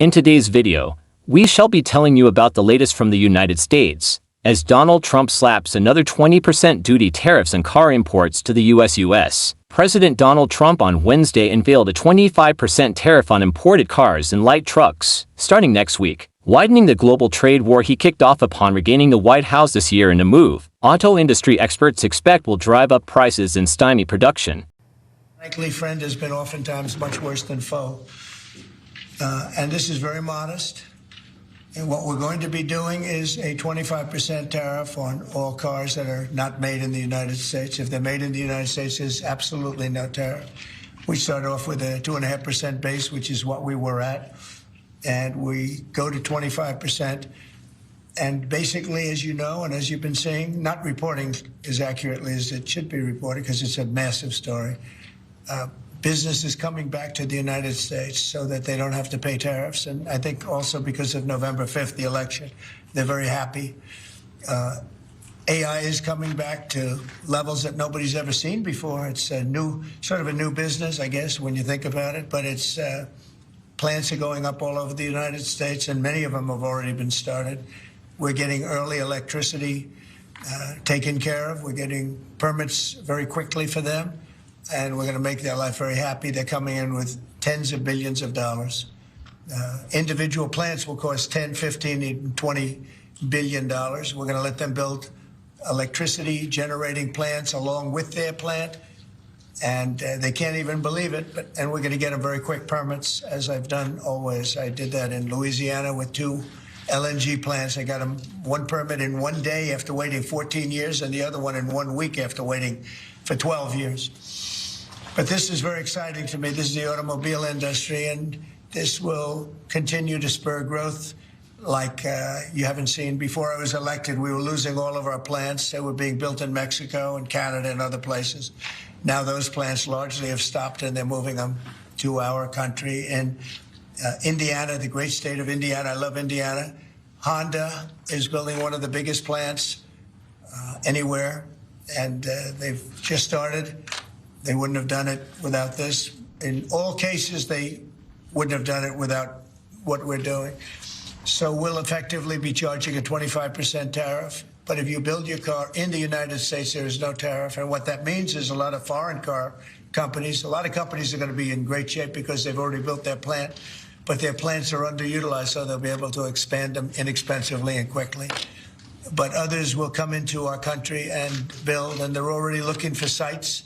In today's video, we shall be telling you about the latest from the United States, as Donald Trump slaps another 20% duty tariffs on car imports to the U.S. President Donald Trump on Wednesday unveiled a 25% tariff on imported cars and light trucks, starting next week, widening the global trade war he kicked off upon regaining the White House this year in a move auto industry experts expect will drive up prices and stymie production. Frankly, friend has been oftentimes much worse than foe. And this is very modest. And what we're going to be doing is a 25% tariff on all cars that are not made in the United States. If they're made in the United States, there's absolutely no tariff. We start off with a 2.5% base, which is what we were at. And we go to 25%. And basically, as you know, and as you've been seeing, not reporting as accurately as it should be reported because it's a massive story. Business is coming back to the United States so that they don't have to pay tariffs. And I think also because of November 5th, the election, they're very happy. AI is coming back to levels that nobody's ever seen before. It's a new, sort of a new business, I guess, when you think about it. But it's plants are going up all over the United States, and many of them have already been started. We're getting early electricity taken care of. We're getting permits very quickly for them. And we're going to make their life very happy. They're coming in with tens of billions of dollars. Individual plants will cost 10, 15, even $20 billion. We're going to let them build electricity generating plants along with their plant. And they can't even believe it. And we're going to get them very quick permits, as I've done always. I did that in Louisiana with 2 LNG plants. I got them one permit in 1 day after waiting 14 years and the other one in 1 week after waiting for 12 years. But this is very exciting to me. This is the automobile industry, and this will continue to spur growth like you haven't seen. Before I was elected, we were losing all of our plants. They were being built in Mexico and Canada and other places. Now those plants largely have stopped, and they're moving them to our country. In Indiana, the great state of Indiana, I love Indiana. Honda is building one of the biggest plants anywhere, and they've just started. They wouldn't have done it without this. In all cases, they wouldn't have done it without what we're doing. So we'll effectively be charging a 25% tariff. But if you build your car in the United States, there is no tariff. And what that means is a lot of foreign car companies, a lot of companies are going to be in great shape because they've already built their plant. But their plants are underutilized, so they'll be able to expand them inexpensively and quickly. But others will come into our country and build, and they're already looking for sites.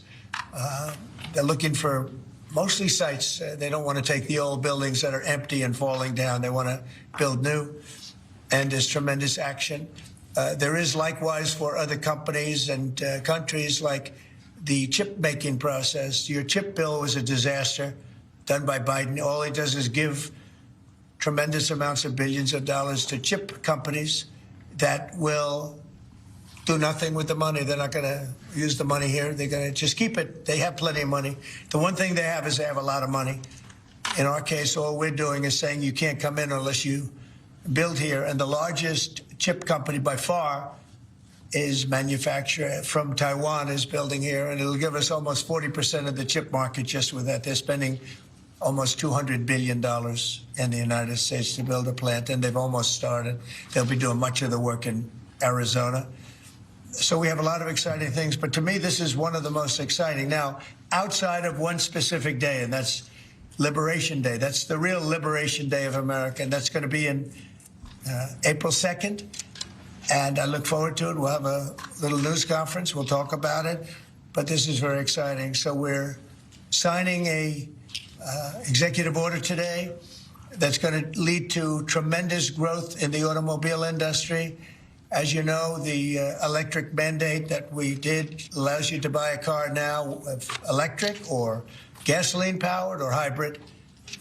They're looking for mostly sites. They don't want to take the old buildings that are empty and falling down. They want to build new, and there's tremendous action. There is likewise for other companies and countries like the chip making process. Your chip bill was a disaster done by Biden. All he does is give tremendous amounts of billions of dollars to chip companies that will do nothing with the money. They're not going to use the money here. They're going to just keep it. They have plenty of money. The one thing they have is they have a lot of money. In our case, all we're doing is saying you can't come in unless you build here. And the largest chip company by far is manufacturer from Taiwan is building here. And it'll give us almost 40% of the chip market just with that. They're spending almost $200 billion in the United States to build a plant. And they've almost started. They'll be doing much of the work in Arizona. So we have a lot of exciting things, but to me, this is one of the most exciting. Now, outside of one specific day, and that's Liberation Day. That's the real Liberation Day of America, and that's going to be in April 2nd, and I look forward to it. We'll have a little news conference. We'll talk about it, but this is very exciting. So we're signing a executive order today that's going to lead to tremendous growth in the automobile industry. As you know, the electric mandate that we did allows you to buy a car now, electric or gasoline-powered or hybrid.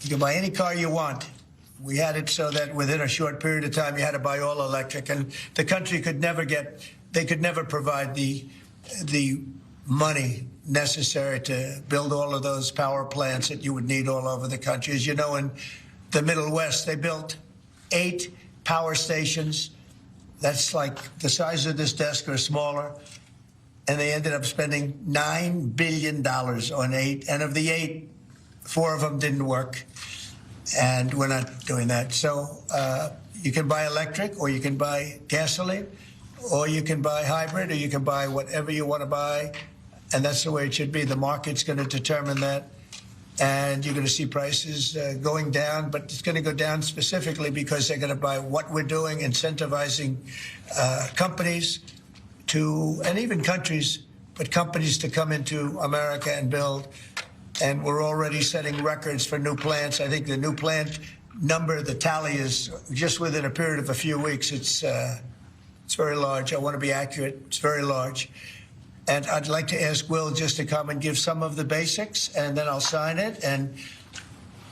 You can buy any car you want. We had it so that within a short period of time, you had to buy all electric, and the country could never provide the money necessary to build all of those power plants that you would need all over the country. As you know, in the Middle West, they built 8 power stations. That's like the size of this desk or smaller. And they ended up spending $9 billion on 8. And of the 8, 4 of them didn't work. and we're not doing that. So you can buy electric, or you can buy gasoline, or you can buy hybrid, or you can buy whatever you want to buy, and that's the way it should be. The market's going to determine that, and you're going to see prices going down, but it's going to go down specifically because they're going to buy what we're doing, incentivizing companies to, and even countries, but companies to come into America and build. And we're already setting records for new plants. I think the new plant number, the tally, is just within a period of a few weeks. It's very large. I want to be accurate. It's very large. And I'd like to ask Will just to come and give some of the basics, and then I'll sign it, and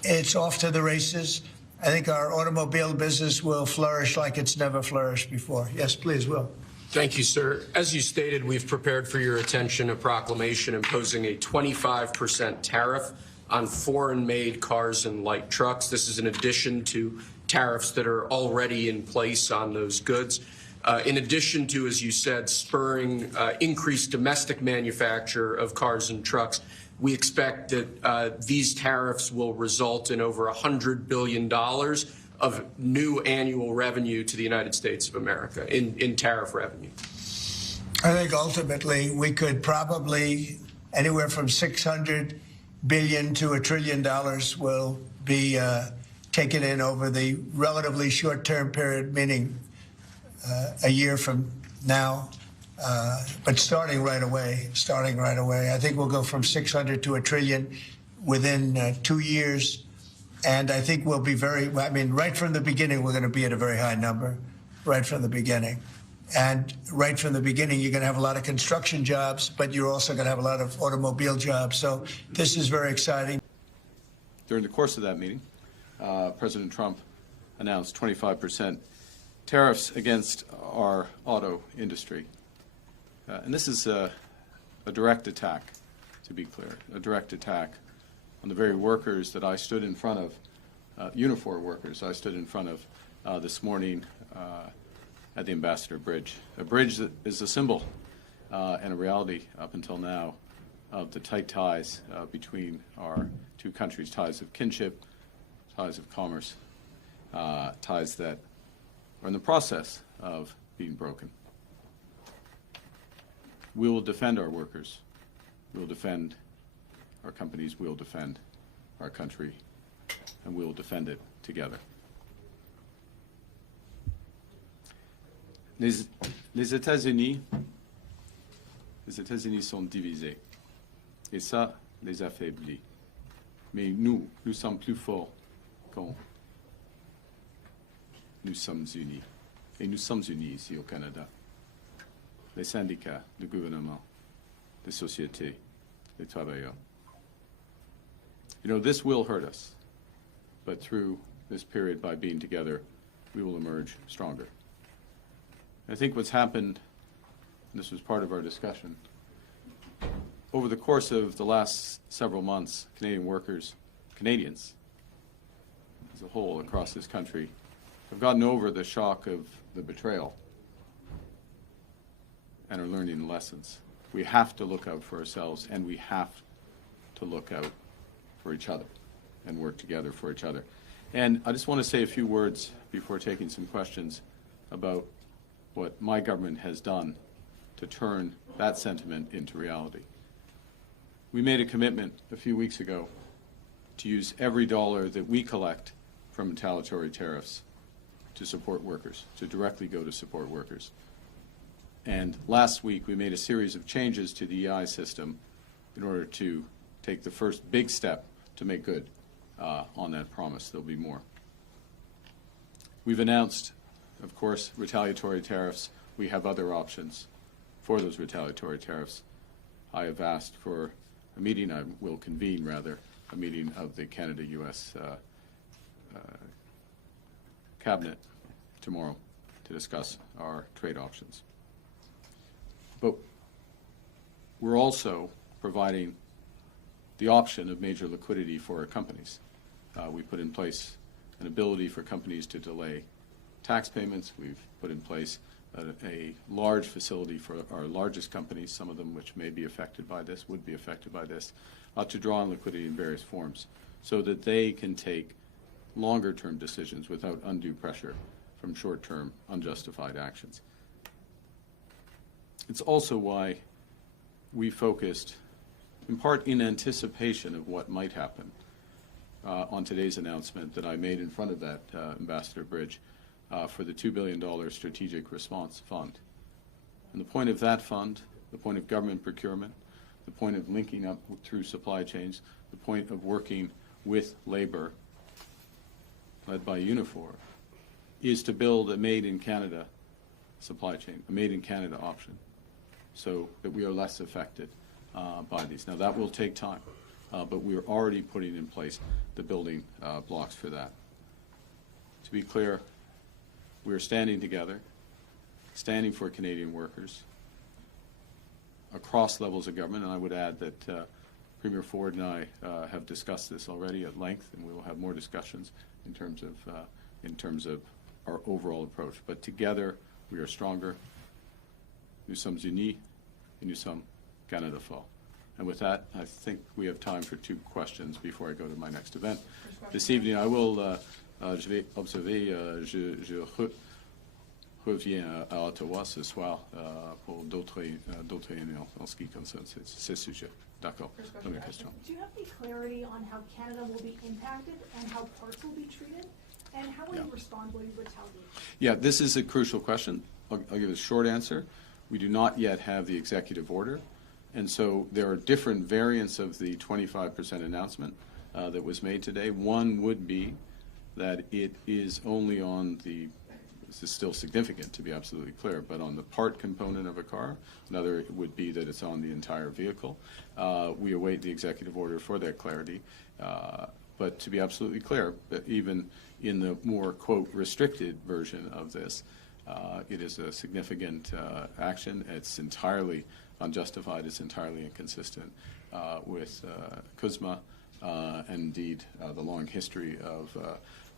it's off to the races. I think our automobile business will flourish like it's never flourished before. Yes, please, Will. Thank you, sir. As you stated, we've prepared for your attention a proclamation imposing a 25% tariff on foreign-made cars and light trucks. This is in addition to tariffs that are already in place on those goods. In addition to, as you said, spurring increased domestic manufacture of cars and trucks, we expect that these tariffs will result in over $100 billion of new annual revenue to the United States of America in tariff revenue. I think ultimately we could probably anywhere from $600 billion to $1 trillion will be taken in over the relatively short-term period, meaning a year from now, but starting right away. I think we'll go from 600 to $1 trillion within 2 years. And I think we'll be right from the beginning, we're going to be at a very high number, right from the beginning. And right from the beginning, you're going to have a lot of construction jobs, but you're also going to have a lot of automobile jobs. So this is very exciting. During the course of that meeting, President Trump announced 25% tariffs against our auto industry. And this is a direct attack, to be clear, a direct attack on the very workers that I stood in front of, uniform workers I stood in front of this morning at the Ambassador Bridge. A bridge that is a symbol and a reality up until now of the tight ties between our two countries, ties of kinship, ties of commerce, ties that are in the process of being broken. We will defend our workers. We will defend our companies. We will defend our country, and we will defend it together. Les États-Unis sont divisés, et ça les affaiblit. Mais nous sommes plus forts quand nous sommes unis. Et nous sommes unis ici au Canada. Les syndicats, le gouvernement, les sociétés, les travailleurs. You know, this will hurt us, but through this period, by being together, we will emerge stronger. I think what's happened, and this was part of our discussion, over the course of the last several months, Canadians as a whole across this country, have gotten over the shock of the betrayal and are learning lessons. We have to look out for ourselves, and we have to look out for each other and work together for each other. And I just want to say a few words before taking some questions about what my government has done to turn that sentiment into reality. We made a commitment a few weeks ago to use every dollar that we collect from retaliatory tariffs to support workers, to directly go to support workers. And last week we made a series of changes to the EI system in order to take the first big step to make good on that promise. There'll be more. We've announced, of course, retaliatory tariffs. We have other options for those retaliatory tariffs. I have asked for a meeting, I will convene rather, a meeting of the Canada-US Cabinet tomorrow to discuss our trade options. But we're also providing the option of major liquidity for our companies. We put in place an ability for companies to delay tax payments. We've put in place a large facility for our largest companies, some of them which may be affected by this, would be affected by this, to draw on liquidity in various forms so that they can take longer-term decisions without undue pressure from short-term unjustified actions. It's also why we focused, in part in anticipation of what might happen, on today's announcement that I made in front of that Ambassador Bridge for the $2 billion Strategic Response Fund. And the point of that fund, the point of government procurement, the point of linking up through supply chains, the point of working with labor, led by Unifor, is to build a made-in-Canada supply chain, a made-in-Canada option, so that we are less affected by these. Now, that will take time, but we are already putting in place the building blocks for that. To be clear, we are standing together, standing for Canadian workers across levels of government, and I would add that Premier Ford and I have discussed this already at length, and we will have more discussions in terms of our overall approach. But together, we are stronger. Nous sommes unis, et nous sommes Canada fort. And with that, I think we have time for 2 questions before I go to my next event. This evening, I will, je vais observer, je reviens à Ottawa ce soir pour d'autres réunions en ce qui concerne ces sujets. D'accord. Première question. Do you have any clarity on how Canada will be impacted and how parts will be treated? And how will you respond? Will you retaliate? Yeah, this is a crucial question. I'll give a short answer. We do not yet have the executive order. And so there are different variants of the 25% announcement that was made today. One would be that it is only on the, this is still significant to be absolutely clear, but on the part component of a car. Another would be that it's on the entire vehicle. We await the executive order for that clarity. But to be absolutely clear, even in the more, quote, restricted version of this, it is a significant action. It's entirely unjustified. It's entirely inconsistent with CUSMA and indeed the long history of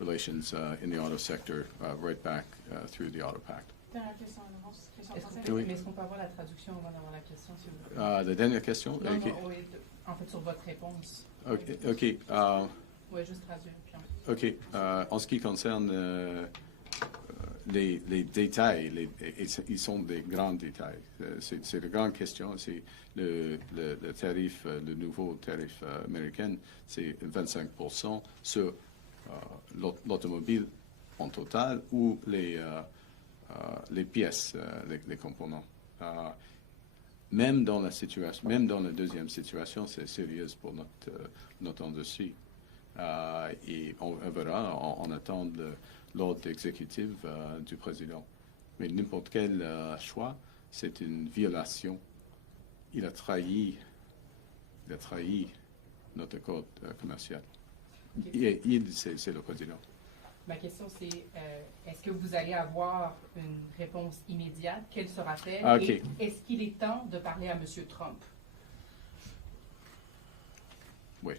relations in the auto sector right back through the Auto Pact. Oui. Mais est-ce qu'on peut avoir la traduction avant d'avoir la question, s'il vous plaît? La dernière question? Non, okay. non, oui, en fait, sur votre réponse. OK. Oui, juste traduire. OK. En ce qui concerne les détails, ils sont des grands détails. C'est la grande question. C'est le tarif, le nouveau tarif américain, c'est 25% sur l'automobile en total ou les pièces, les components. Même dans la situation, même dans la deuxième situation, c'est sérieux pour notre industrie. Et on verra, on attend l'ordre exécutif du président. Mais n'importe quel choix, c'est une violation. Il a trahi notre code commercial. Et c'est le président. Ma question, c'est est-ce que vous allez avoir une réponse immédiate? Quelle sera-t-elle? Okay. Et est-ce qu'il est temps de parler à M. Trump? Oui.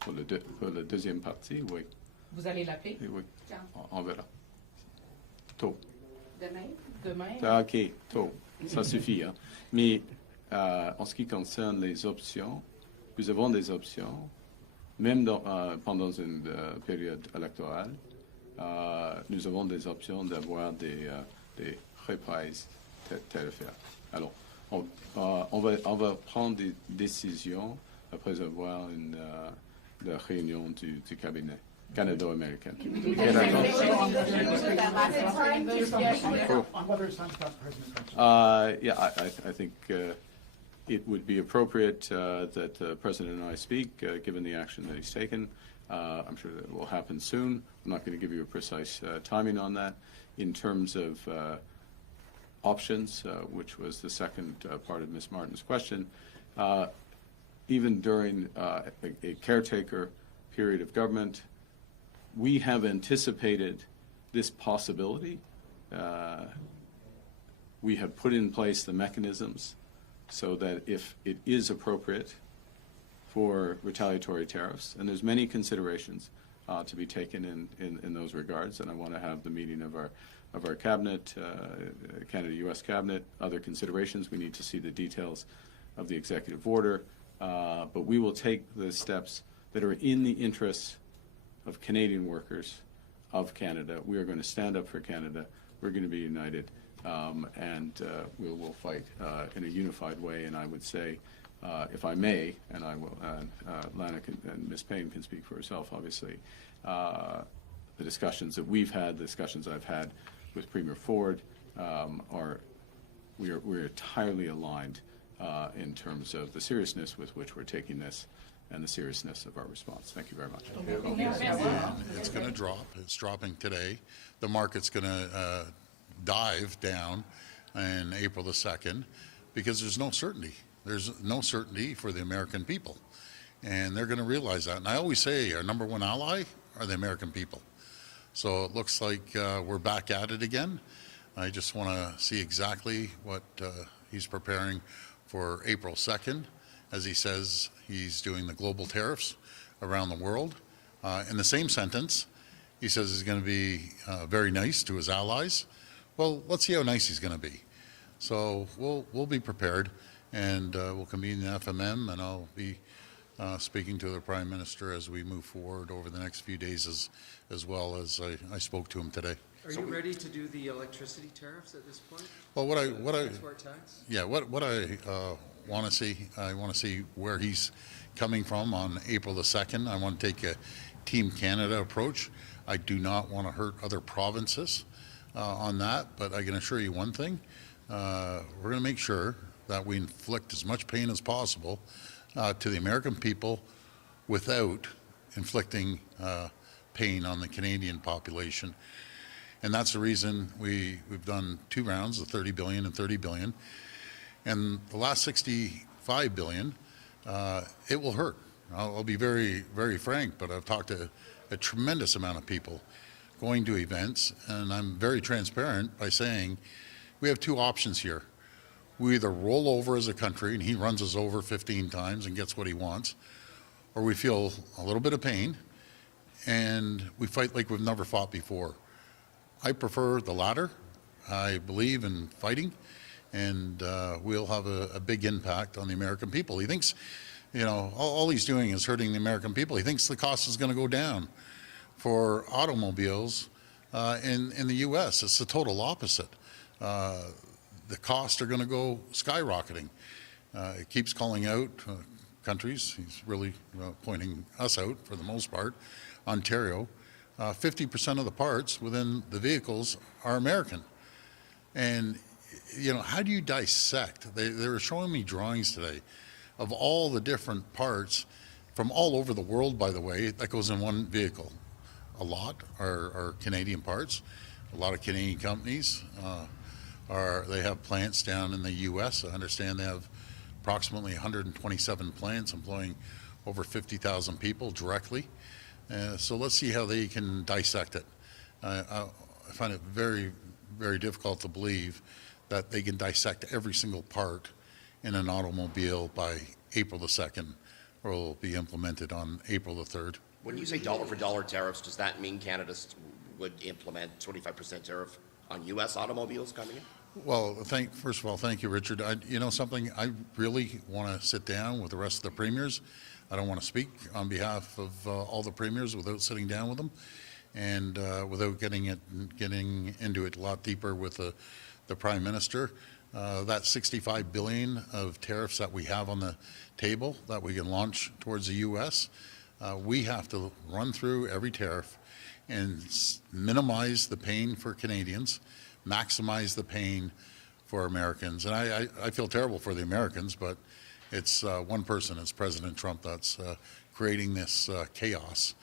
Pour la deuxième partie, oui. Vous allez l'appeler? Oui. Quand? On verra. Tôt. Demain? OK, tôt. Ça suffit. Hein. Mais en ce qui concerne les options, nous avons des options, même pendant une période électorale. Nous avons des options d'avoir des reprises tarifaires. Alors, on va prendre des décisions après avoir la réunion du cabinet canado-américain. Yeah, I think it would be appropriate that the President and I speak, given the action that he's taken. I'm sure that will happen soon. I'm not going to give you a precise timing on that. In terms of options, which was the second part of Ms. Martin's question, even during a caretaker period of government, we have anticipated this possibility. We have put in place the mechanisms so that if it is appropriate for retaliatory tariffs, and there's many considerations to be taken in those regards, and I want to have the meeting of our cabinet, Canada-U.S. cabinet, other considerations. We need to see the details of the executive order, but we will take the steps that are in the interests of Canadian workers of Canada. We are going to stand up for Canada. We're going to be united, and we will fight in a unified way. And I would say, if I may, and I will, Lana and Ms. Payne can speak for herself, obviously, the discussions that we've had, the discussions I've had with Premier Ford, we're entirely aligned in terms of the seriousness with which we're taking this and the seriousness of our response. Thank you very much. It's going to drop. It's dropping today. The market's going to dive down in April the 2nd because there's no certainty. There's no certainty for the American people. And they're going to realize that. And I always say our number one ally are the American people. So it looks like we're back at it again. I just want to see exactly what he's preparing for April 2nd. As he says, he's doing the global tariffs around the world. In the same sentence, he says he's going to be very nice to his allies. Well, let's see how nice he's going to be. So we'll be prepared, and we'll convene the FMM, and I'll be speaking to the Prime Minister as we move forward over the next few days, as well as I spoke to him today. Are you ready to do the electricity tariffs at this point? Well, what I Export tax? Yeah, what I want to see, I want to see where he's coming from on April the 2nd. I want to take a Team Canada approach. I do not want to hurt other provinces on that, but I can assure you one thing. We're going to make sure that we inflict as much pain as possible to the American people without inflicting pain on the Canadian population. And that's the reason we've done 2 rounds of 30 billion and 30 billion. And the last 65 billion, it will hurt. I'll be very, very frank, but I've talked to a tremendous amount of people going to events, and I'm very transparent by saying we have 2 options here. We either roll over as a country, and he runs us over 15 times and gets what he wants, or we feel a little bit of pain, and we fight like we've never fought before. I prefer the latter. I believe in fighting, and we'll have a big impact on the American people. He thinks, you know, all he's doing is hurting the American people. He thinks the cost is going to go down for automobiles in the U.S. It's the total opposite. The costs are going to go skyrocketing. It keeps calling out countries. He's really pointing us out for the most part. Ontario. 50% of the parts within the vehicles are American. And, you know, how do you dissect? They were showing me drawings today of all the different parts from all over the world, by the way, that goes in one vehicle. A lot are Canadian parts. A lot of Canadian companies they have plants down in the U.S. I understand they have approximately 127 plants employing over 50,000 people directly. So let's see how they can dissect it. I find it very, very difficult to believe that they can dissect every single part in an automobile by April the 2nd, or will be implemented on April the 3rd. When you say dollar-for-dollar tariffs, does that mean Canada would implement 25% tariff on U.S. automobiles coming in? Well, first of all, thank you, Richard. You know something, I really want to sit down with the rest of the premiers. I don't want to speak on behalf of all the premiers without sitting down with them and without getting into it a lot deeper with the Prime Minister. That 65 billion of tariffs that we have on the table that we can launch towards the U.S., we have to run through every tariff and minimize the pain for Canadians, maximize the pain for Americans. And I feel terrible for the Americans, but it's one person, it's President Trump, that's creating this chaos,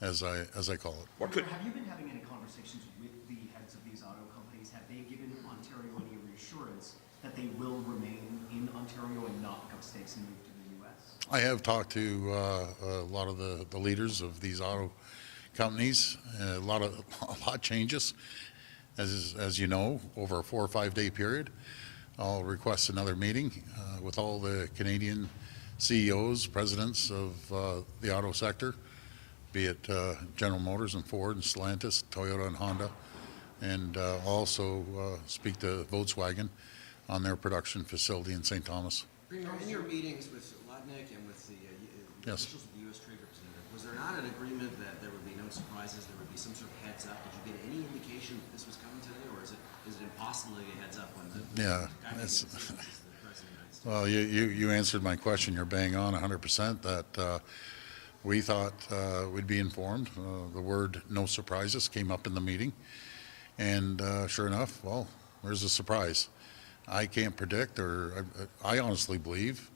as I call it. Have you been having any conversations with the heads of these auto companies? Have they given Ontario any reassurance that they will remain in Ontario and not pick up stakes and move to the U.S.? I have talked to a lot of the leaders of these auto companies. A lot changes, as you know, over a 4 or 5 day period. I'll request another meeting with all the Canadian CEOs, presidents of the auto sector, be it General Motors and Ford and Stellantis, Toyota and Honda, and also speak to Volkswagen on their production facility in St. Thomas. Premier, in your meetings with Latnik and with the Yes. officials of the U.S. Trade Representative, was there not an agreement that there would be no surprises, there would be some sort of heads up. Did you get any indication that this was coming today, or is it impossible to get heads up when the Yeah, guy it's- is the President of the United States? Well, you answered my question. You're bang on 100% that we thought we'd be informed. The word "no surprises" came up in the meeting, and sure enough, well, there's a surprise. I can't predict, or I honestly believe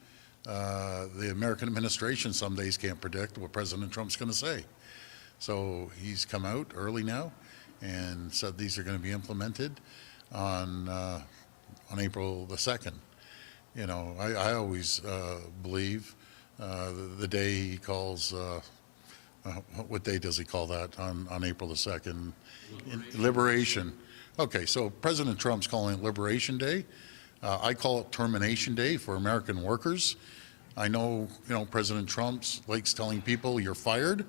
the American administration some days can't predict what President Trump's going to say. So he's come out early now and said these are going to be implemented on April the 2nd. You know, I always believe the day he calls, what day does he call that on April the 2nd? Liberation. Okay, so President Trump's calling it Liberation Day. I call it Termination Day for American workers. I know, President Trump likes telling people you're fired.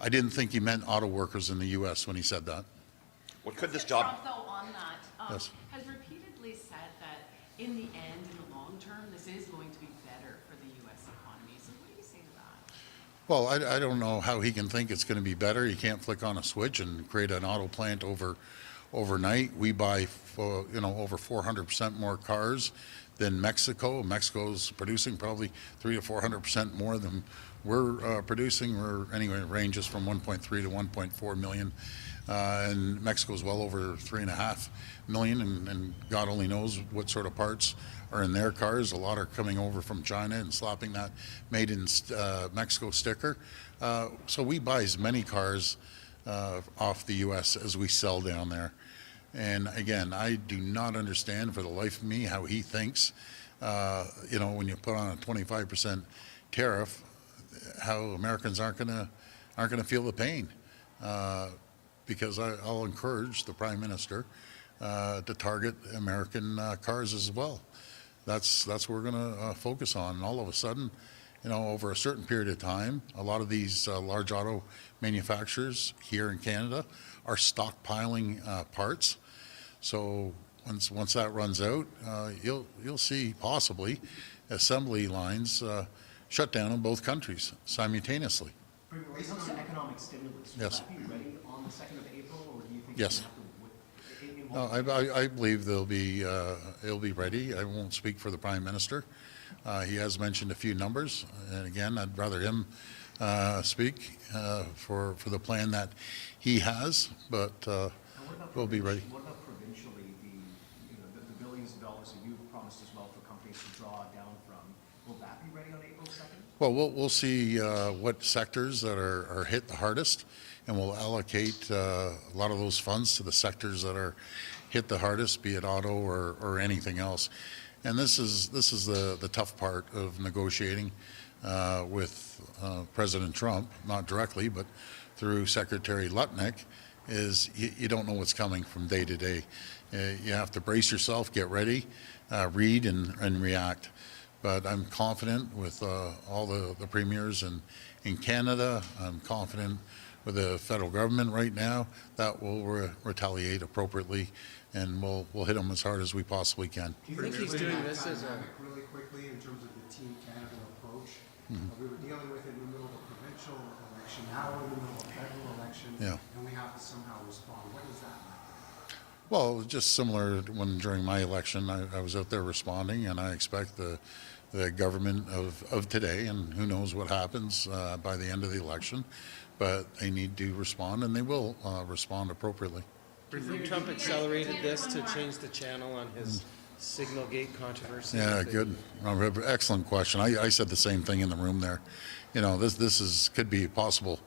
I didn't think he meant auto workers in the U.S. when he said that. What could this Trump, job... though, on that, Yes. has repeatedly said that in the end, in the long term, this is going to be better for the U.S. economy. So what do you say to that? Well, I don't know how he can think it's going to be better. He can't flick on a switch and create an auto plant overnight. We buy, over 400% more cars than Mexico. Mexico's producing probably 300 to 400% more than we're producing. Anyway, it ranges from 1.3 to 1.4 million. And Mexico's well over 3.5 million, and God only knows what sort of parts are in their cars. A lot are coming over from China and slapping that made in Mexico sticker. So we buy as many cars off the U.S. as we sell down there. And again, I do not understand for the life of me how he thinks, when you put on a 25% tariff, how Americans aren't gonna feel the pain. Because I'll encourage the Prime Minister to target American cars as well. That's what we're going to focus on. And all of a sudden, over a certain period of time, a lot of these large auto manufacturers here in Canada are stockpiling parts. So once that runs out, you'll see possibly assembly lines shut down in both countries simultaneously. When it comes to economic stimulus, will Yes. that be ready on the 2nd of April, or do you think Yes. you have to wait? No, I believe it'll be ready. I won't speak for the Prime Minister. He has mentioned a few numbers, and again, I'd rather him speak for the plan that he has, but we'll be ready. What about provincially, the billions of dollars that you've promised as well for companies to draw down from? Will that be ready on April 2nd? Well, we'll see what sectors that are hit the hardest, and we'll allocate a lot of those funds to the sectors that are hit the hardest, be it auto or anything else. And this is the tough part of negotiating with President Trump, not directly, but through Secretary Lutnick, is you don't know what's coming from day to day. You have to brace yourself, get ready, read and react. But I'm confident with all the premiers in Canada. I'm confident with the federal government right now that we'll retaliate appropriately, and we'll hit them as hard as we possibly can. Do you think he's doing this as a... Really quickly, in terms of the Team Canada approach, we were dealing with it in the middle of a provincial election, now we're in the middle of a federal election, and we have to somehow respond. What is that like? Well, just similar to when during my election, I was out there responding, and I expect the government of today, and who knows what happens by the end of the election, but they need to respond, and they will respond appropriately. Do you think Trump accelerated this to change the channel on his Signal Gate controversy? Yeah, good. Excellent question. I said the same thing in the room there. This could be a possible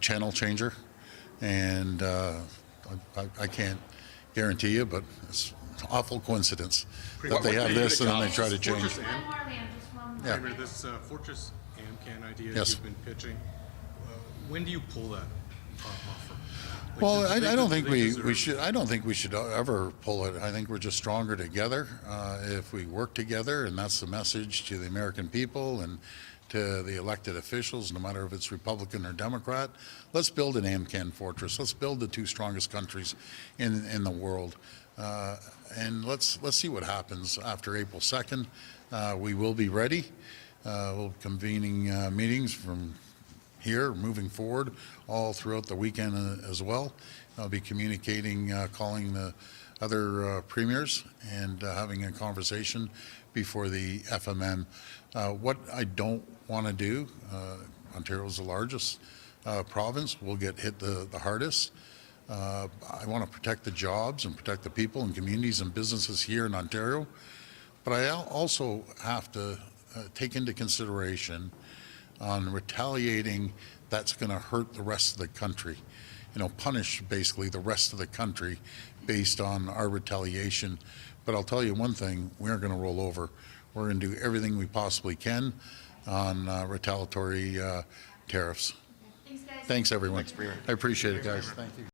channel changer, and I can't guarantee you, but it's an awful coincidence that they have this and then they try to change. Yeah. This Fortress AMCAN idea Yes. you've been pitching, when do you pull that off? Well, I don't think we should. I don't think we should ever pull it. I think we're just stronger together if we work together, and that's the message to the American people and to the elected officials, no matter if it's Republican or Democrat. Let's build an AMCAN fortress. Let's build the two strongest countries in the world, and let's see what happens after April 2nd. We will be ready. We'll be convening meetings from here moving forward all throughout the weekend as well. I'll be communicating, calling the other premiers and having a conversation before the FMM. What I don't want to do, Ontario is the largest province, will get hit the hardest. I want to protect the jobs and protect the people and communities and businesses here in Ontario, but I also have to take into consideration on retaliating that's going to hurt the rest of the country. You know, punish basically the rest of the country based on our retaliation. But I'll tell you one thing, we aren't going to roll over. We're going to do everything we possibly can on retaliatory tariffs. Thanks, guys. Thanks, everyone. I appreciate it, guys. Thank you.